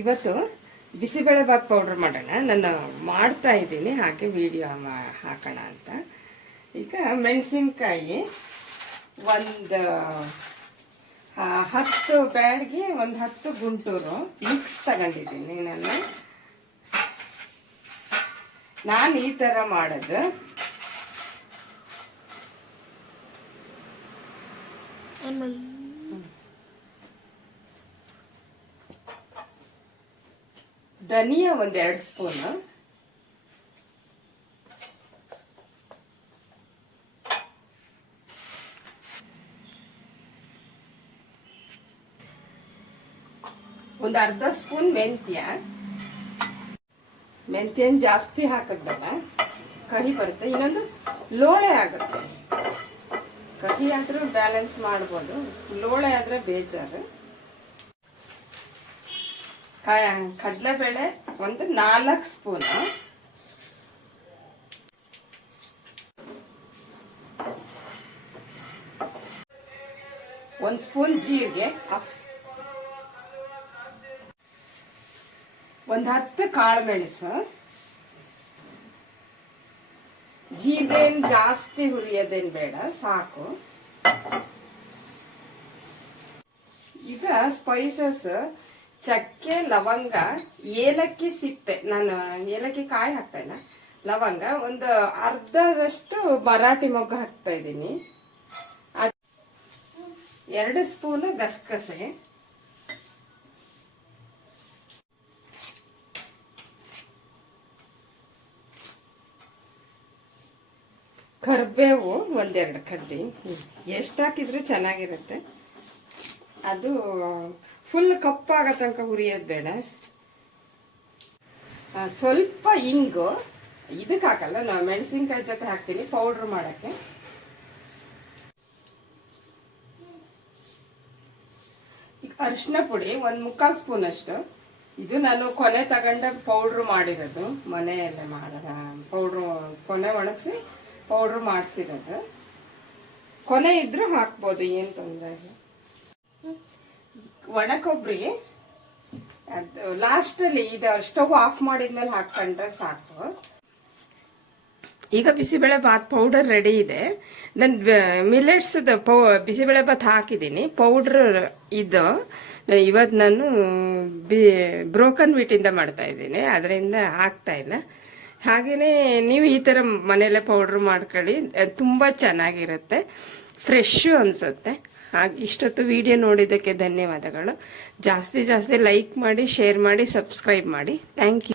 ಇವತ್ತು ಬಿಸಿಬೇಳೆಬಾತ್ ಪೌಡ್ರ್ ಮಾಡೋಣ. ನಾನು ಮಾಡ್ತಾ ಇದ್ದೀನಿ. ಹಾಗೆ ವಿಡಿಯೋ ಹಾಕೋಣ ಅಂತ. ಈಗ ಮೆಣಸಿನ್ಕಾಯಿ ಒಂದು ಹತ್ತು ಬ್ಯಾಡ್ಗೆ ಒಂದು ಹತ್ತು ಗುಂಟೂರು ಮಿಕ್ಸ್ ತಗೊಂಡಿದ್ದೀನಿ ನಾನು. ನಾನು ಈ ಥರ ಮಾಡೋದು. ಧನಿಯಾ ಒಂದೆರಡು ಸ್ಪೂನ್. ಒಂದು ಅರ್ಧ ಸ್ಪೂನ್ ಮೆಂತ್ಯ. ಮೆಂತ್ಯನ್ ಜಾಸ್ತಿ ಹಾಕದ್ಬೇಡ ಕಹಿ ಬರುತ್ತೆ. ಇನ್ನೊಂದು ಲೋಳೆ ಆಗುತ್ತೆ. ಕಹಿ ಆದ್ರೂ ಬ್ಯಾಲೆನ್ಸ್ ಮಾಡ್ಬೋದು. ಲೋಳೆ ಆದ್ರೆ ಬೇಜಾರು. ಕಡಲೆಬೇಳೆ ಒಂದು ನಾಲ್ಕು ಸ್ಪೂನ್. ಒಂದು ಸ್ಪೂನ್ ಜೀರಿಗೆ. ಒಂದು ಹತ್ತು ಕಾಳು ಮೆಣಸು ಜೀರಿಗೆನ್ ಜಾಸ್ತಿ ಹುರಿಯೋದೇನು ಬೇಡ, ಸಾಕು. ಈಗ ಸ್ಪೈಸಸ್ ಚಕ್ಕೆ, ಲವಂಗ, ಏಲಕ್ಕಿ ಸಿಪ್ಪೆ. ನಾನು ಏಲಕ್ಕಿ ಕಾಯಿ ಹಾಕ್ತಾ ಇಲ್ಲ. ಲವಂಗ, ಒಂದು ಅರ್ಧದಷ್ಟು ಮರಾಠಿ ಮೊಗ್ಗು ಹಾಕ್ತಾ ಇದ್ದೀನಿ. ಎರಡು ಸ್ಪೂನ್ ಗಸಗಸೆ. ಕರಿಬೇವು ಒಂದೆರಡು ಕಡ್ಡಿ. ಎಷ್ಟು ಹಾಕಿದ್ರು ಚೆನ್ನಾಗಿರುತ್ತೆ. ಅದು ಫುಲ್ ಕಪ್ಪಾಗೋ ತನಕ ಹುರಿಯೋದು ಬೇಡ. ಸ್ವಲ್ಪ ಇಂಗು. ಇದಕ್ಕೆ ಹಾಕಲ್ಲ ನಾವು ಮೆಣಸಿನ್ಕಾಯಿ ಜೊತೆ ಹಾಕ್ತೀನಿ ಪೌಡ್ರ್ ಮಾಡೋಕ್ಕೆ. ಈಗ ಅರಿಶಿನ ಪುಡಿ ಒಂದು ಮುಕ್ಕಾಲು ಸ್ಪೂನ್ ಅಷ್ಟು. ಇದು ನಾನು ಕೊನೆ ತಗೊಂಡ ಪೌಡ್ರ್ ಮಾಡಿರೋದು. ಮನೆಯಲ್ಲೇ ಮಾಡೋದ ಪೌಡ್ರು ಕೊನೆ ಒಣಗಿಸಿ ಪೌಡ್ರ್ ಮಾಡಿಸಿರೋದು. ಕೊನೆ ಇದ್ರೂ ಹಾಕ್ಬೋದು, ಏನು ತೊಂದರೆ ಇಲ್ಲ. ಒಣ ಕೊಬ್ಬರಿ ಅದು ಲಾಸ್ಟಲ್ಲಿ ಇದು ಸ್ಟವ್ ಆಫ್ ಮಾಡಿದ್ಮೇಲೆ ಹಾಕ್ಕೊಂಡ್ರೆ ಸಾಕು. ಈಗ ಬಿಸಿಬೇಳೆ ಬಾತ್ ಪೌಡರ್ ರೆಡಿ ಇದೆ. ನಾನು ಮಿಲೆಟ್ಸ್ದು ಪೌ, ಬಿಸಿಬೇಳೆ ಬಾತ್ ಹಾಕಿದ್ದೀನಿ. ಪೌಡ್ರ್ ಇದು ಇವತ್ತು ನಾನು, ಬಿ ಬ್ರೋಕನ್ ವೀಟಿಂದ ಮಾಡ್ತಾ ಇದ್ದೀನಿ. ಅದರಿಂದ ಹಾಕ್ತಾ ಇಲ್ಲ. ಹಾಗೆಯೇ ನೀವು ಈ ಥರ ಮನೆಯಲ್ಲೇ ಪೌಡ್ರ್ ಮಾಡ್ಕೊಳ್ಳಿ. ತುಂಬ ಚೆನ್ನಾಗಿರುತ್ತೆ. ಫ್ರೆಶ್ಶು ಅನಿಸುತ್ತೆ. ಹಾಗೆ ಇಷ್ಟೊತ್ತು ವಿಡಿಯೋ ನೋಡಿದ್ದಕ್ಕೆ ಧನ್ಯವಾದಗಳು. ಜಾಸ್ತಿ ಜಾಸ್ತಿ ಲೈಕ್ ಮಾಡಿ ಶೇರ್ ಮಾಡಿ ಸಬ್ಸ್ಕ್ರೈಬ್ ಮಾಡಿ. Thank you